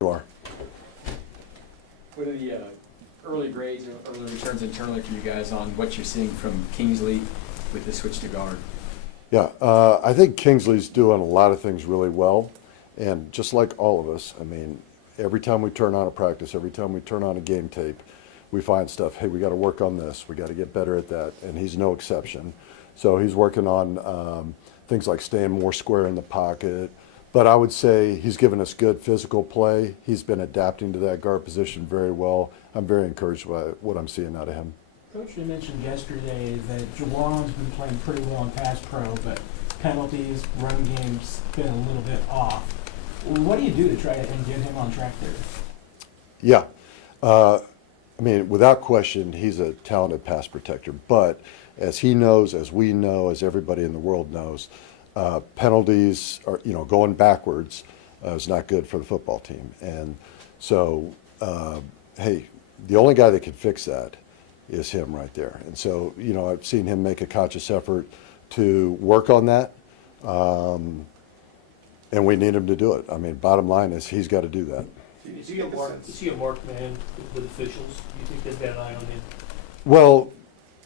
You are. What are the early grades or early returns internally for you guys on what you're seeing from Kingsley with the switch to guard? Yeah, I think Kingsley's doing a lot of things really well. And just like all of us, I mean, every time we turn on a practice, every time we turn on a game tape, we find stuff, hey, we got to work on this, we got to get better at that. And he's no exception. So he's working on things like staying more square in the pocket. But I would say he's given us good physical play. He's been adapting to that guard position very well. I'm very encouraged by what I'm seeing out of him. Coach, you mentioned yesterday that Jawan's been playing pretty well in pass pro, but penalties, run game's been a little bit off. What do you do to try and get him on track there? Yeah. I mean, without question, he's a talented pass protector. But as he knows, as we know, as everybody in the world knows, penalties are, going backwards is not good for the football team. And so, hey, the only guy that can fix that is him right there. And so, I've seen him make a conscious effort to work on that. And we need him to do it. I mean, bottom line is he's got to do that. Is he a marked man with officials? Do you think they've got an eye on him? Well,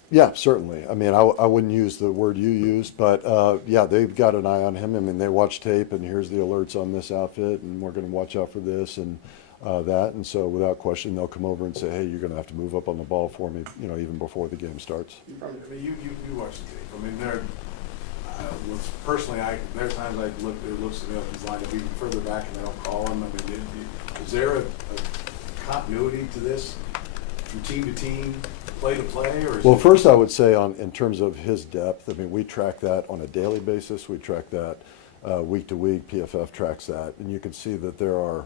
yeah, certainly. I mean, I wouldn't use the word you used, but yeah, they've got an eye on him. I mean, they watch tape, and here's the alerts on this outfit, and we're going to watch out for this and that. And so, without question, they'll come over and say, hey, you're going to have to move up on the ball for me, even before the game starts. You watch the tape. I mean, personally, there are times it looks to me like he's lined up even further back and they don't call him. I mean, is there a continuity to this from team to team, play to play? Well, first I would say in terms of his depth, I mean, we track that on a daily basis. We track that week to week. PFF tracks that. And you can see that there are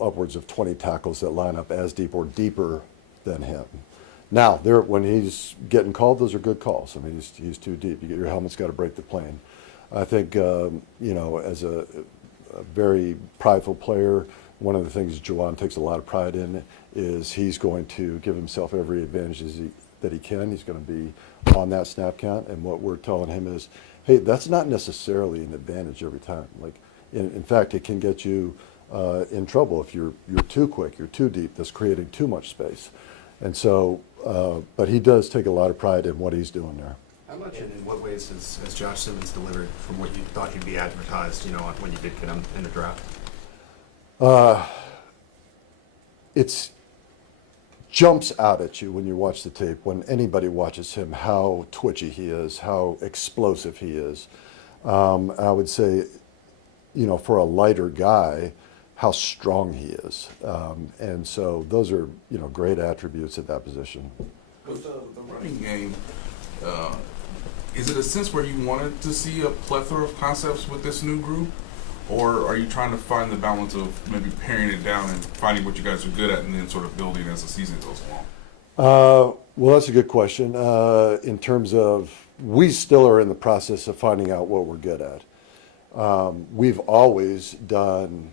upwards of 20 tackles that line up as deep or deeper than him. Now, when he's getting called, those are good calls. I mean, he's too deep. Your helmet's got to break the plane. I think, as a very prideful player, one of the things Jawan takes a lot of pride in is he's going to give himself every advantage that he can. He's going to be on that snap count. And what we're telling him is, hey, that's not necessarily an advantage every time. Like, in fact, it can get you in trouble if you're too quick, you're too deep. That's creating too much space. And so, but he does take a lot of pride in what he's doing there. How much and in what ways has Josh Simmons delivered from what you thought he'd be advertised, when you did get him in the draft? It's jumps out at you when you watch the tape, when anybody watches him, how twitchy he is, how explosive he is. I would say, for a lighter guy, how strong he is. And so those are, great attributes at that position. With the running game, is it a sense where you wanted to see a plethora of concepts with this new group? Or are you trying to find the balance of maybe paring it down and finding what you guys are good at and then sort of building as the season goes along? Well, that's a good question. In terms of, we still are in the process of finding out what we're good at. We've always done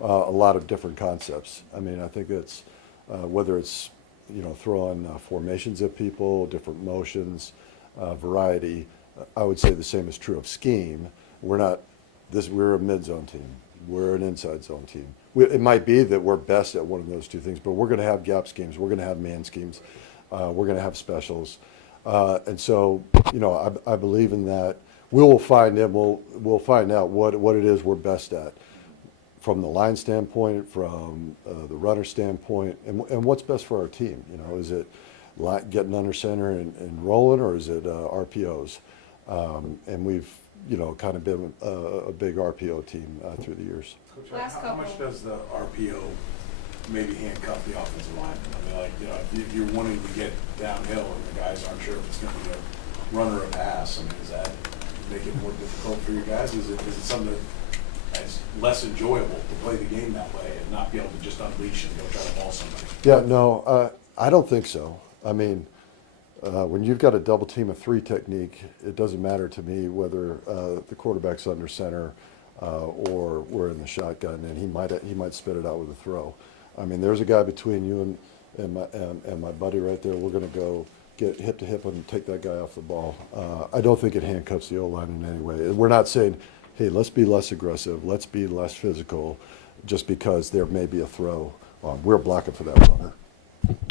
a lot of different concepts. I mean, I think it's whether it's throwing formations at people, different motions, variety. I would say the same is true of scheme. We're a mid-zone team. We're an inside zone team. It might be that we're best at one of those two things, but we're going to have gap schemes. We're going to have man schemes. We're going to have specials, and so I believe in that. We'll find out what it is we're best at, from the line standpoint, from the runner standpoint, and what's best for our team. Is it getting under center and rolling, or is it RPOs? And we've kind of been a big RPO team through the years. Coach, how much does the RPO maybe handcuff the offensive lineman? I mean, if you're wanting to get downhill and the guys aren't sure if it's going to be a run or a pass, I mean, does that make it more difficult for you guys? Is it something that's less enjoyable to play the game that way and not be able to just unleash and go try to ball somebody? Yeah, no, I don't think so. I mean, when you've got a double team of three technique, it doesn't matter to me whether the quarterback's under center or we're in the shotgun, and he might spit it out with a throw. I mean, there's a guy between you and my buddy right there. We're going to go get hip to hip and take that guy off the ball. I don't think it handcuffs the O-line in any way. We're not saying, hey, let's be less aggressive, let's be less physical. just because there may be a throw. We're blocking for that runner.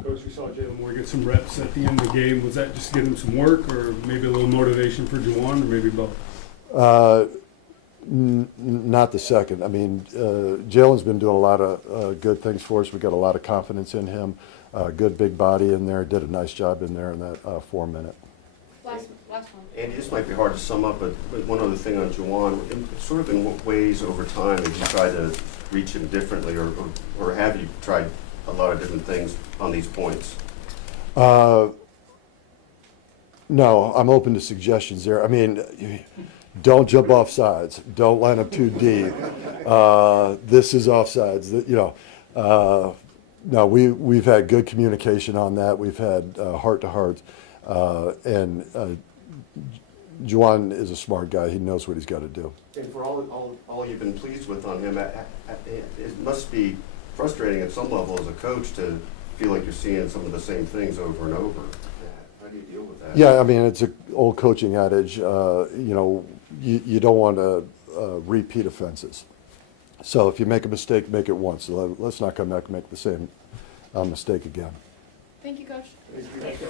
Coach, we saw Jalen Moore get some reps at the end of the game. Was that just to get him some work, or maybe a little motivation for Jawan, or maybe both? Not the second. I mean, Jalen's been doing a lot of good things for us. We got a lot of confidence in him. Good big body in there. Did a nice job in there in that 4 minute. Last one. Andy, this might be hard to sum up, but one other thing on Jawan, sort of in what ways over time have you tried to reach him differently, or have you tried a lot of different things on these points? No, I'm open to suggestions there. I mean, don't jump off sides. Don't line up too deep. This is offsides. No, we've had good communication on that. We've had heart-to-heart. And Jawan is a smart guy. He knows what he's got to do. And for all you've been pleased with on him, it must be frustrating at some level as a coach to feel like you're seeing some of the same things over and over. How do you deal with that? Yeah, I mean, it's an old coaching adage. You don't want to repeat offenses. So if you make a mistake, make it once. Let's not come back and make the same mistake again. Thank you, Coach. Thank you.